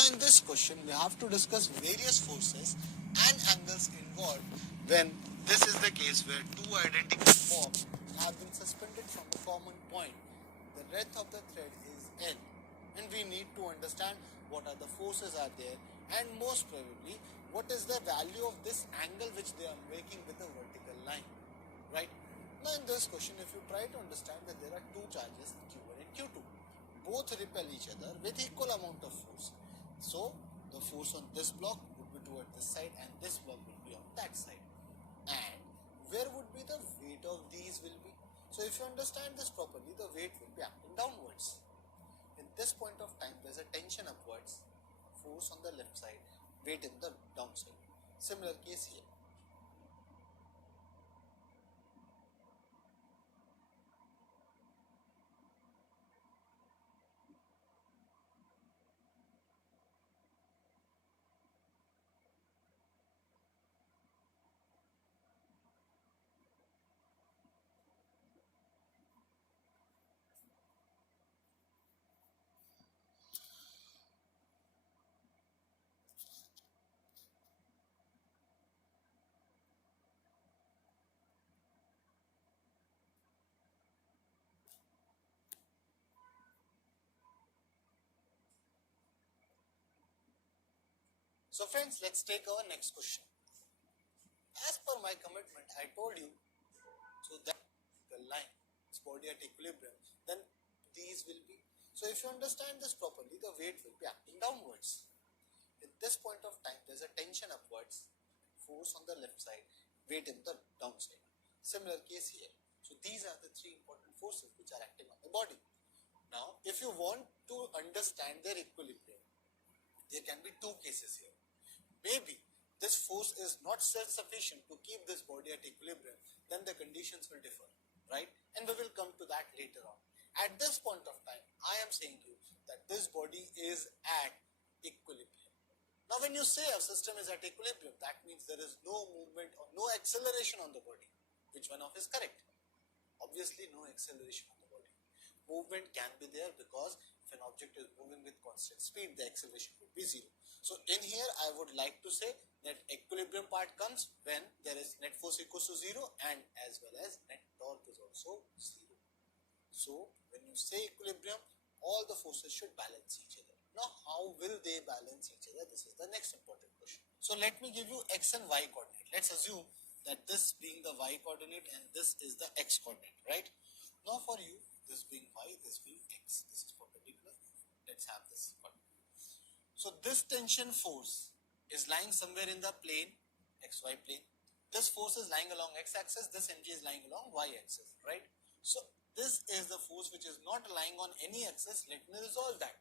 Now in this question, we have to discuss various forces and angles involved when this is the case where two identical forms have been suspended from a common point. The breadth of the thread is L, and we need to understand what are the forces are there, and most probably what is the value of this angle which they are making with a vertical line, right? Now in this question, if you try to understand that there are two charges, Q1 and Q2, both repel each other with equal amount of force. So the force on this block would be toward this side and this block will be on that side. And where would be the weight of these will be? So if you understand this properly, the weight will be acting downwards. In this point of time, there's a tension upwards, force on the left side, weight in the downside. Similar case here. So friends, let's take our next question. As per my commitment, I told you, so that the line, this body at equilibrium, then these will be. So if you understand this properly, the weight will be acting downwards. At this point of time, there's a tension upwards, force on the left side, weight in the downside. Similar case here. So these are the three important forces which are acting on the body. Now, if you want to understand their equilibrium, there can be two cases here. Maybe this force is not self-sufficient to keep this body at equilibrium, then the conditions will differ, right? And we will come to that later on. At this point of time, I am saying to you that this body is at equilibrium. Now when you say a system is at equilibrium, that means there is no movement or no acceleration on the body. Which one of is correct? Obviously no acceleration on the body. Movement can be there because if an object is moving with constant speed, the acceleration would be zero. So in here, I would like to say that equilibrium part comes when there is net force equals to zero and as well as net torque is also zero. So when you say equilibrium, all the forces should balance each other. Now how will they balance each other? This is the next important question. So let me give you x and y coordinate. Let's assume that this being the y coordinate and this is the x coordinate, right? Now for you, this being y, this being x, this is perpendicular. Let's have this coordinate. So this tension force is lying somewhere in the plane, xy plane. This force is lying along x-axis, this mg is lying along y-axis, right? So this is the force which is not lying on any axis. Let me resolve that.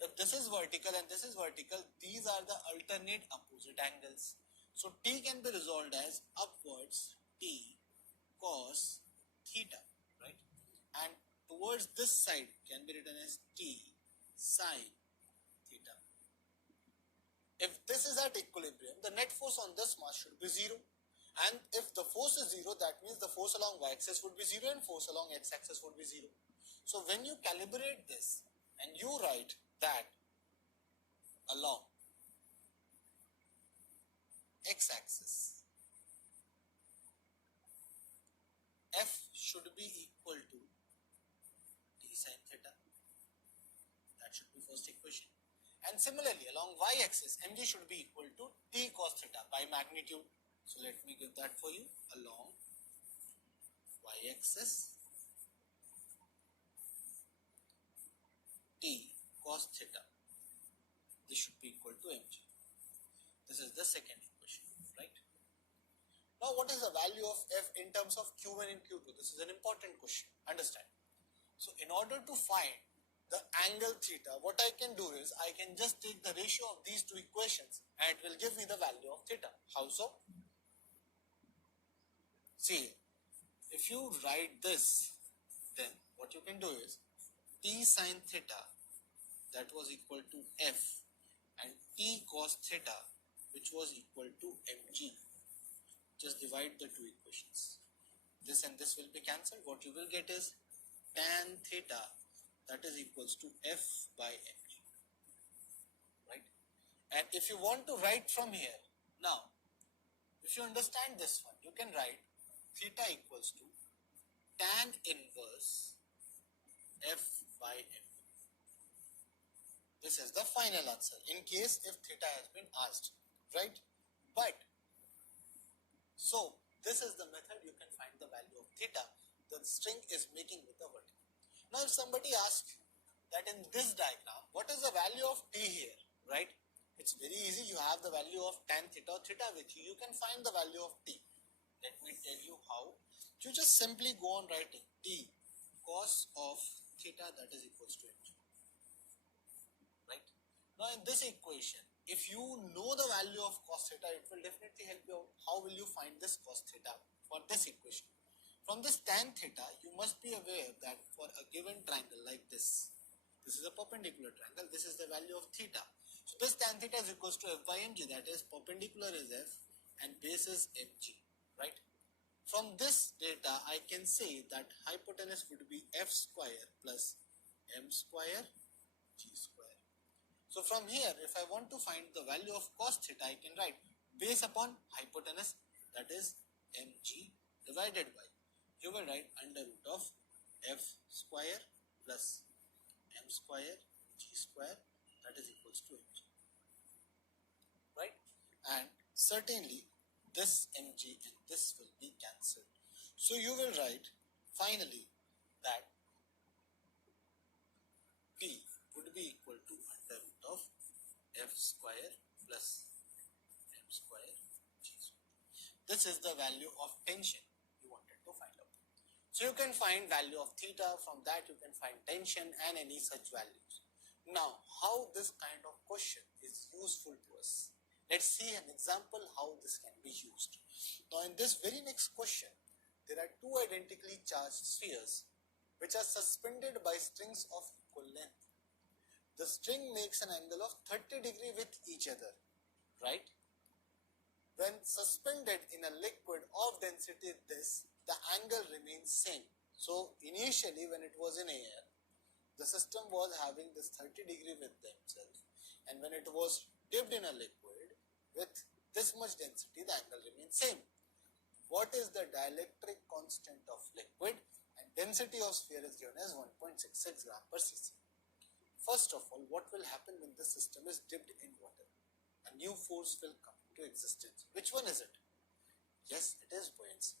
If this is vertical and this is vertical, these are the alternate opposite angles. So T can be resolved as upwards T cos theta, right? And towards this side can be written as T sin theta. If this is at equilibrium, the net force on this mass should be zero. And if the force is zero, that means the force along y-axis would be zero and force along x-axis would be zero. So when you calibrate this and you write that along x-axis, F should be equal to T sin theta. That should be first equation. And similarly, along y-axis, mg should be equal to T cos theta by magnitude. So let me give that for you. Along y-axis, T cos theta. This should be equal to mg. This is the second equation, right? Now, what is the value of F in terms of Q1 and Q2? This is an important question. Understand? So, in order to find the angle theta, what I can do is I can just take the ratio of these two equations and it will give me the value of theta. How so? See, if you write this, then what you can do is T sin theta, that was equal to F, and T cos theta, which was equal to mg. Just divide the two equations. This and this will be cancelled. What you will get is tan theta, that is equals to F by mg, right? And if you want to write from here, now, if you understand this one, you can write theta equals to tan inverse f by m. This is the final answer in case if theta has been asked, right? But, so this is the method you can find the value of theta. The string is making with the vertical. Now if somebody asks that in this diagram, what is the value of t here, right? It's very easy. You have the value of tan theta or theta with you. You can find the value of t. Let me tell you how. You just simply go on writing t cos of theta, that is equals to mg. Right? Now in this equation, if you know the value of cos theta, it will definitely help you out. How will you find this cos theta for this equation? From this tan theta, you must be aware that for a given triangle like this is a perpendicular triangle, this is the value of theta. So this tan theta is equals to f by mg, that is perpendicular is f and base is mg, right? From this data, I can say that hypotenuse would be f square plus m square g square. So from here, if I want to find the value of cos theta, I can write base upon hypotenuse, that is mg divided by, you will write under root of f square plus m square g square, that is equals to mg, right? And certainly this mg and this will be cancelled. So you will write finally that p would be equal to under root of f square plus m square g square. This is the value of tension you wanted to find out. So you can find value of theta, from that you can find tension and any such values. Now, how this kind of question is useful to us? Let's see an example how this can be used. Now, in this very next question, there are two identically charged spheres which are suspended by strings of equal length. The string makes an angle of 30 degrees with each other, right? When suspended in a liquid of density this, the angle remains same. So initially when it was in air, the system was having this 30 degree with themselves, and when it was dipped in a liquid with this much density, the angle remains same. What is the dielectric constant of liquid? And density of sphere is given as 1.66 gram per cc. First of all, what will happen when the system is dipped in water? A new force will come into existence. Which one is it? Yes, it is buoyancy.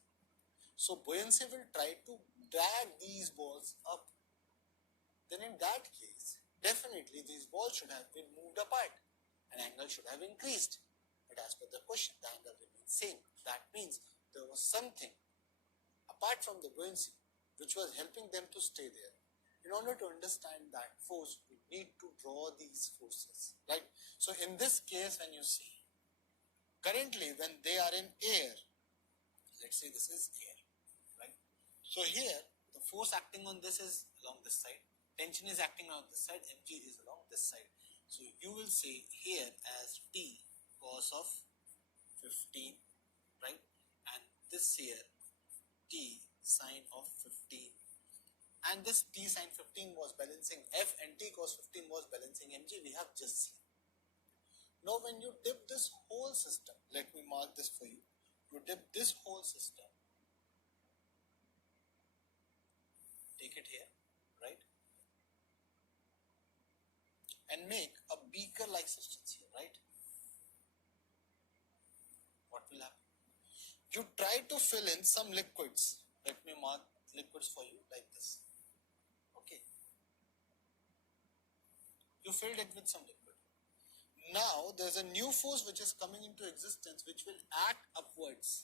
So buoyancy will try to drag these balls up. Then in that case, definitely these balls should have been moved apart. An angle should have increased. But as per the question, the angle remains same. That means there was something apart from the buoyancy which was helping them to stay there. In order to understand that force, we need to draw these forces, right? So in this case, when you see, currently when they are in air, let's say this is air, right? So here, the force acting on this is along this side, tension is acting on this side, mg is along this side. So you will say here as t cos of 15, right? And this here t sine of 15, and this t sine 15 was balancing f and t cos 15 was balancing mg, we have just seen. Now when you dip this whole system, let me mark this for you, you dip this whole system, take it here, right, and make a beaker like substance here, right? What will happen? You try to fill in some liquids. Let me mark liquids for you like this. Okay. You filled it with some liquid. Now there's a new force which is coming into existence which will act upwards.